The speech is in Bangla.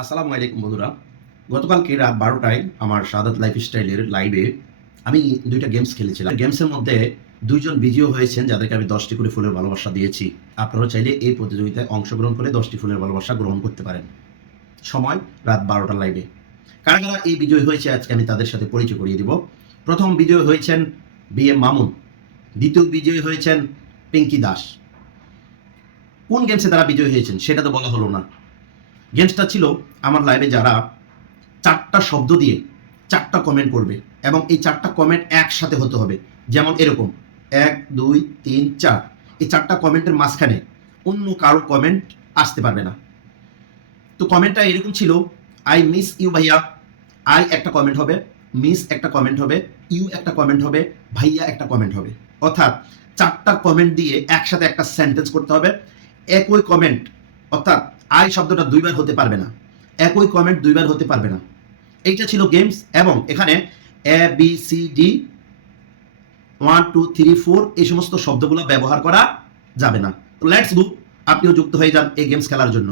আসসালামু আলাইকুম বন্ধুরা। গতকালকে রাত 12টায় আমার শাহাদাত লাইফস্টাইলের লাইভে আমি ২টা গেমস খেলেছিলাম। গেমসের মধ্যে ২ জন বিজয়ী হয়েছেন যাদেরকে আমি ১০টি করে ফুলের ভালোবাসা দিয়েছি। আপনারাও চাইলে এই প্রতিযোগিতায় অংশগ্রহণ করে ১০টি ফুলের ভালোবাসা গ্রহণ করতে পারেন। সময় রাত 12টার লাইভে। কারা, কারা এই বিজয়ী হয়েছে আজকে আমি তাদের সাথে পরিচয় করিয়ে দিব। প্রথম বিজয়ী হয়েছেন বিএম মামুন, দ্বিতীয় বিজয়ী হয়েছেন পিঙ্কি দাস। কোন গেমসে তারা বিজয়ী হয়েছেন সেটা তো বলা হলো না। গেমসটা ছিল আমার লাইভে যারা ৪টা শব্দ দিয়ে ৪টা কমেন্ট করবে এবং এই ৪টা কমেন্ট একসাথে হতে হবে। যেমন এরকম ১, ২, ৩, ৪। এই ৪টা কমেন্টের মাঝখানে অন্য কারো কমেন্ট আসতে পারবে না। তো কমেন্টটা এরকম ছিল, আই মিস ইউ ভাইয়া। আই একটা কমেন্ট হবে, মিস একটা কমেন্ট হবে, ইউ একটা কমেন্ট হবে, ভাইয়া একটা কমেন্ট হবে। অর্থাৎ ৪টা কমেন্ট দিয়ে একসাথে একটা সেন্টেন্স করতে হবে। একই কমেন্ট অর্থাৎ আই শব্দটা ২ বার হতে পারবে না। একই কমেন্ট ২ বার হতে পারবে না। এইটা ছিল গেমস এবং এখানে এ বি সি ডি 1 2 3 4 এই সমস্ত শব্দগুলো ব্যবহার করা যাবে না। তো লেটস গো, আপনিও যুক্ত হয়ে যান এই গেমস খেলার জন্য।